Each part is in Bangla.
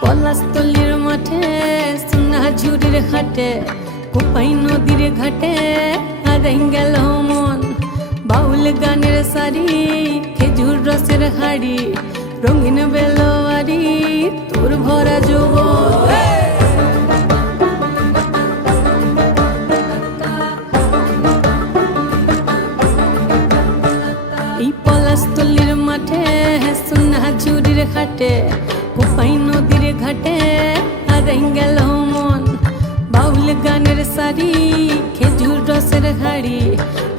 পলাশতলির মাঠে সোনা ঝুড়ির ঘাটে কোপাই নদীর ঘাটে হারাই গেল মন বাউল গানের সারি খেজুর রসের হাড়ি রঙিন বেলোয়ারি তোর ভরা যৌবন এই পলাশতলির মাঠে সোনা ঝুড়ির ঘাটে কোপাই নদীর ঘাটে হারাই গেল মন বাউল গানের সারি খেজুর রসের হাড়ি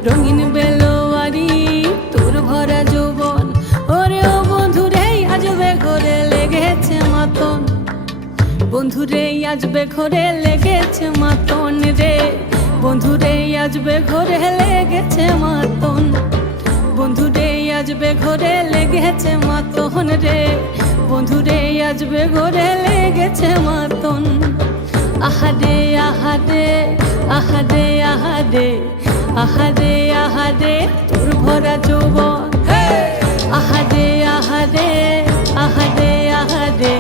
রঙিন বেলোয়ারি তোর ভরা যৌবন ওরে ও বন্ধুরে আজবে ঘরে লেগেছে মাতন বন্ধুরে আজবে ঘরে লেগেছে মাতন রে বন্ধুরে আজবে ঘরে লেগেছে মাতন বন্ধুরে আজবে ঘরে লেগেছে মাতন রে বন্ধুরে আজবে ঘরে লেগেছে মাতন আহারে আহারে আহারে আহারে আহারে আহারে তোর ভরা যৌবন আহারে আহারে আহারে আহারে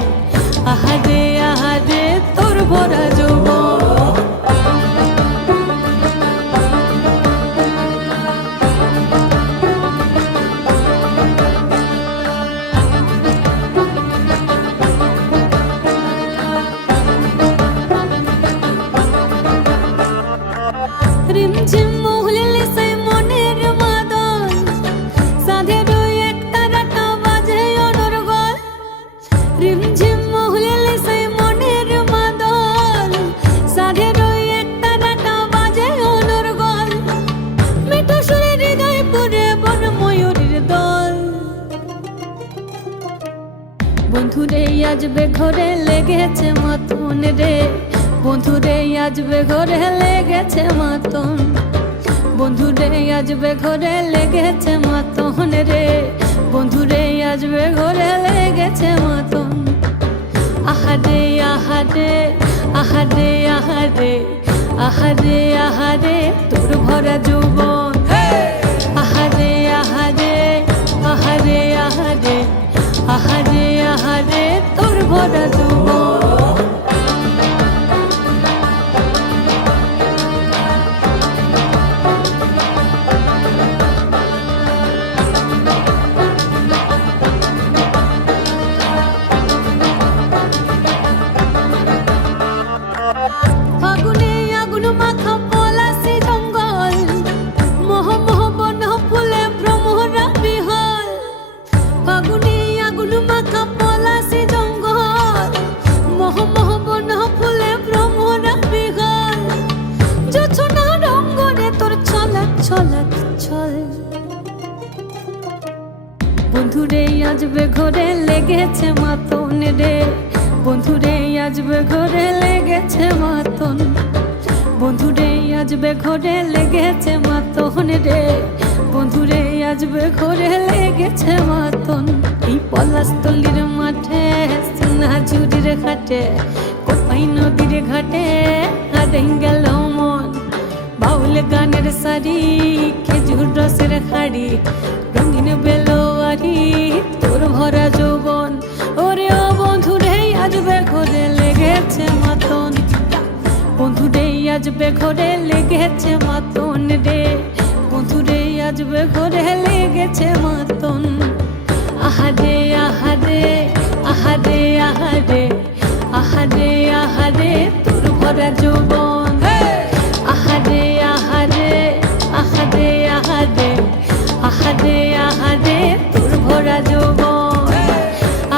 আহারে আহারে তোর ভরা যৌবন রিমঝিম মহুলিলে সেই মনের মাদল সাধের এক তারাটা বাজে অনর্গল রিমঝিম মহুলিলে সেই মনের মাদল সাধের এক তারাটা বাজে অনর্গল মিঠো সুরে হৃদয় পুরে বন ময়ূরের দল বন্ধুরে আজবে ঘরে লেগেছে মাতন রে বন্ধুরে আজবে ঘরে লেগেছে মাতন বন্ধুরে আজবে ঘরে লেগেছে মাতন রে বন্ধুরে আজবে ঘরে লেগেছে মাতন আহারে আহারে আহারে আহারে আহারে আহারে তোর ভরা যৌবন আহারে আহারে আহারে আহারে আহারে আহারে তোর ভরা যৌবন ফাগুনে আগুন মাখা পলাশি জঙ্গল মোহ মোহ বন ফুলে ভ্রমরা বিহল ফাগুনে আগুন মাখা পলাশি জঙ্গল মোহ মোহ বন ফুলে ভ্রমরা বিহল জোছনা রঙ্গনে তোর ছলক ছলক ছল বন্ধুরে আজবে ঘরে লেগেছে মাতন রে বন্ধুরে আজবে ঘরে লেগেছে মাতন বন্ধুরে আজবে ঘরে লেগেছে মাতন রে বন্ধুরে আজবে ঘরে লেগেছে মাতন এই পলাশতলির মাঠে সোনা ঝুড়ির ঘাটে কোপাই নদীর ঘাটে হারাই গেল মন বাউল গানের সারি খেজুর রসের হাড়ি রঙিন বেলোয়ারি তোর ভরা যৌবন ওরে ও বন্ধুরে আজবে ঘরে লেগেছে মাতন বন্ধুরে আজবে ঘরে লেগেছে মাতন রে বন্ধুরে আজবে ঘরে লেগেছে মাতন আহারে আহারে আহারে আহারে আহারে আহারে তোর ভরা যৌবন আহারে আহারে আহারে আহারে আহারে আহারে তোর ভরা যৌবন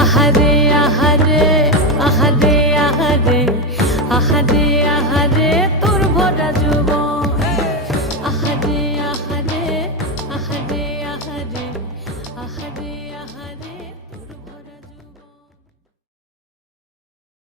আহারে আহারে আহারে আহারে আহারে আহারে